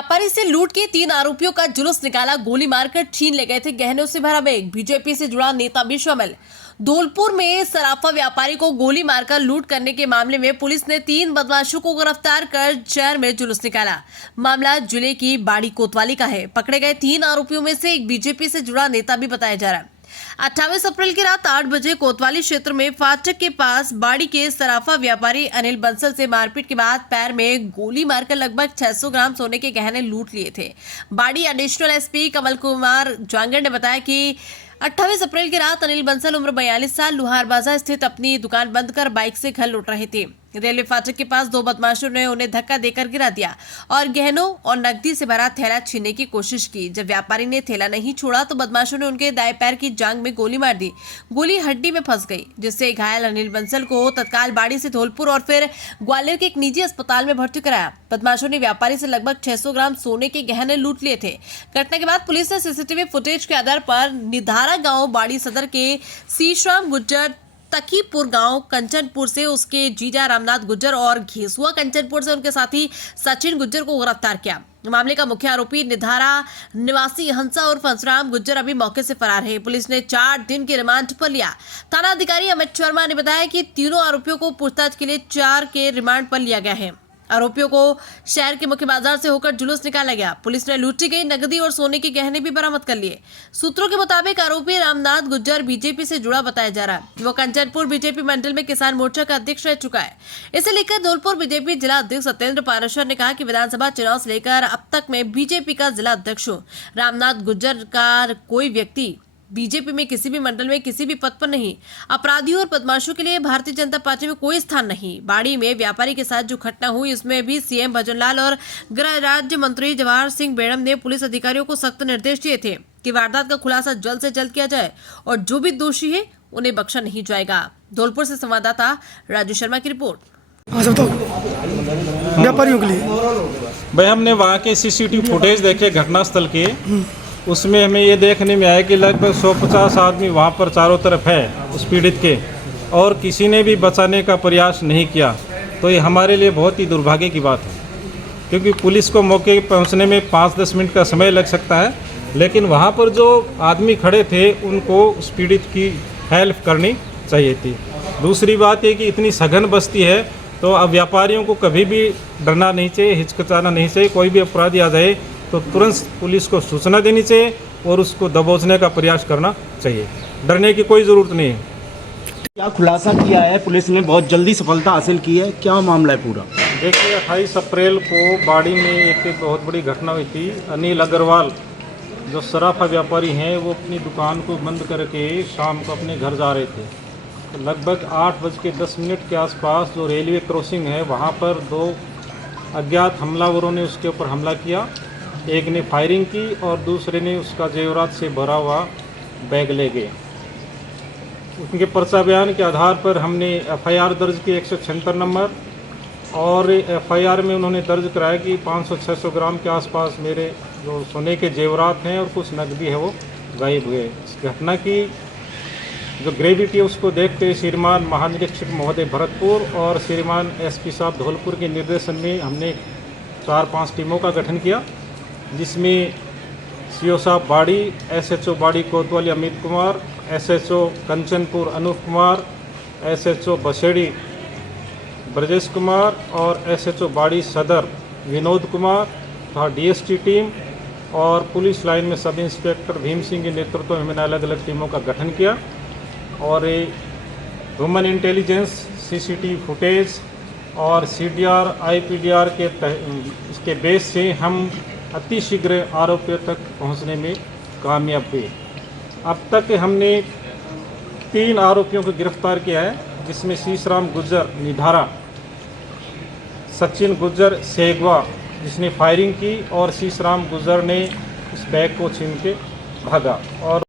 व्यापारी से लूट के 3 आरोपियों का जुलूस निकाला, गोली मारकर छीन ले गए थे गहनों से भरा बैग। बीजेपी से जुड़ा नेता भी शामिल। धौलपुर में सराफा व्यापारी को गोली मारकर लूट करने के मामले में पुलिस ने 3 बदमाशों को गिरफ्तार कर शहर में जुलूस निकाला। मामला जिले की बाड़ी कोतवाली का है। पकड़े गए 3 आरोपियों में से एक बीजेपी से जुड़ा नेता भी बताया जा रहा है। 28 अप्रैल की रात 8 बजे कोतवाली क्षेत्र में फाटक के पास बाड़ी के सराफा व्यापारी अनिल बंसल से मारपीट के बाद पैर में गोली मारकर लगभग 600 ग्राम सोने के गहने लूट लिए थे। बाड़ी एडिशनल एसपी कमल कुमार जांगर ने बताया कि 28 अप्रैल की रात अनिल बंसल उम्र 42 साल लोहार बाजार स्थित अपनी दुकान बंद कर बाइक से घर लौट रहे थे। रेलवे फाटक के पास 2 बदमाशों ने उन्हें धक्का देकर गिरा दिया और गहनों और नकदी से भरा थैला छीनने की कोशिश की। जब व्यापारी ने थैला नहीं छोड़ा तो बदमाशों ने उनके दाएं पैर की जांघ में गोली मार दी। गोली हड्डी में फंस गई, जिससे घायल अनिल बंसल को तत्काल बाड़ी से धौलपुर और फिर ग्वालियर के एक निजी अस्पताल में भर्ती कराया। बदमाशों ने व्यापारी से लगभग 600 ग्राम सोने के गहने लूट लिए थे। घटना के बाद पुलिस ने सीसीटीवी फुटेज के आधार पर निधारा गांव बाड़ी सदर के सीश्राम गुज्जर, तकीपुर गांव कंचनपुर से उसके जीजा रामनाथ गुज्जर और घेसुआ कंचनपुर से उनके साथी सचिन गुज्जर को गिरफ्तार किया। मामले का मुख्य आरोपी निधारा निवासी हंसा और फंसराम गुज्जर अभी मौके से फरार है। पुलिस ने 4 दिन के रिमांड पर लिया। थाना अधिकारी अमित शर्मा ने बताया कि तीनों आरोपियों को पूछताछ के लिए 4 के रिमांड पर लिया गया है। आरोपियों को शहर के मुख्य बाजार से होकर जुलूस निकाला गया। पुलिस ने लूटी गई नकदी और सोने के गहने भी बरामद कर लिए। सूत्रों के मुताबिक आरोपी रामनाथ गुज्जर बीजेपी से जुड़ा बताया जा रहा है। वो कंचनपुर बीजेपी मंडल में किसान मोर्चा का अध्यक्ष रह चुका है। इसे लेकर धौलपुर बीजेपी जिला अध्यक्ष सत्येंद्र पाराशर ने कहा कि विधानसभा चुनाव से लेकर अब तक में बीजेपी का जिला अध्यक्ष हूँ। रामनाथ गुज्जर का कोई व्यक्ति बीजेपी में किसी भी मंडल में किसी भी पद पर नहीं। अपराधियों और बदमाशों के लिए भारतीय जनता पार्टी में कोई स्थान नहीं। बाड़ी में व्यापारी के साथ जो घटना हुई उसमें भी सीएम भजनलाल और गृह राज्य मंत्री जवाहर सिंह बेड़म ने पुलिस अधिकारियों को सख्त निर्देश दिए थे कि वारदात का खुलासा जल्द से जल्द किया जाए और जो भी दोषी है उन्हें बख्शा नहीं जाएगा। धौलपुर से संवाददाता राजू शर्मा की रिपोर्ट। व्यापारियों के लिए भाई हमने वहाँ के सीसीटीवी फुटेज देखे घटनास्थल के, उसमें हमें ये देखने में आया कि लगभग 150 आदमी वहाँ पर चारों तरफ है उस पीड़ित के, और किसी ने भी बचाने का प्रयास नहीं किया। तो ये हमारे लिए बहुत ही दुर्भाग्य की बात है, क्योंकि पुलिस को मौके पर पहुँचने में 5-10 मिनट का समय लग सकता है, लेकिन वहाँ पर जो आदमी खड़े थे उनको उस पीड़ित की हेल्प करनी चाहिए थी। दूसरी बात ये कि इतनी सघन बस्ती है, तो अब व्यापारियों को कभी भी डरना नहीं चाहिए, हिचकिचाना नहीं चाहिए। कोई भी अपराधी आ जाए तो तुरंत पुलिस को सूचना देनी चाहिए और उसको दबोचने का प्रयास करना चाहिए। डरने की कोई ज़रूरत नहीं है। क्या खुलासा किया है पुलिस ने? बहुत जल्दी सफलता हासिल की है, क्या मामला है पूरा? देखिए 28 अप्रैल को बाड़ी में एक बहुत बड़ी घटना हुई थी। अनिल अग्रवाल जो सराफा व्यापारी हैं, वो अपनी दुकान को बंद करके शाम को अपने घर जा रहे थे। तो लगभग 8:10 के आसपास जो रेलवे क्रॉसिंग है वहाँ पर 2 अज्ञात हमलावरों ने उसके ऊपर हमला किया। एक ने फायरिंग की और दूसरे ने उसका जेवरात से भरा हुआ बैग ले गए। उनके पर्चा बयान के आधार पर हमने एफआईआर दर्ज की 176 नंबर, और एफआईआर में उन्होंने दर्ज कराया कि 500-600 ग्राम के आसपास मेरे जो सोने के जेवरात हैं और कुछ नकदी है वो गायब हुए। इस घटना की जो ग्रेविटी है उसको देखते श्रीमान महानिरीक्षक महोदय भरतपुर और श्रीमान एसपी साहब धौलपुर के निर्देशन में हमने 4-5 टीमों का गठन किया, जिसमें सीओ साहब बाड़ी, एसएचओ बाड़ी कोतवाली अमित कुमार, एसएचओ कंचनपुर अनूप कुमार, एसएचओ बसेड़ी ब्रजेश कुमार और एसएचओ बाड़ी सदर विनोद कुमार तथा डीएसटी टीम और पुलिस लाइन में सब इंस्पेक्टर भीम सिंह के नेतृत्व में हमने अलग अलग टीमों का गठन किया। और ह्यूमन इंटेलिजेंस, सीसीटीवी फुटेज और सीडीआर आईपीडीआर के इसके बेस से हम अतिशीघ्र आरोपियों तक पहुंचने में कामयाब हुए। अब तक हमने 3 आरोपियों को गिरफ्तार किया है, जिसमें सीसराम गुज्जर निधारा, सचिन गुज्जर सेगवा जिसने फायरिंग की, और सीसराम गुज्जर ने उस बैग को छीन के भागा। और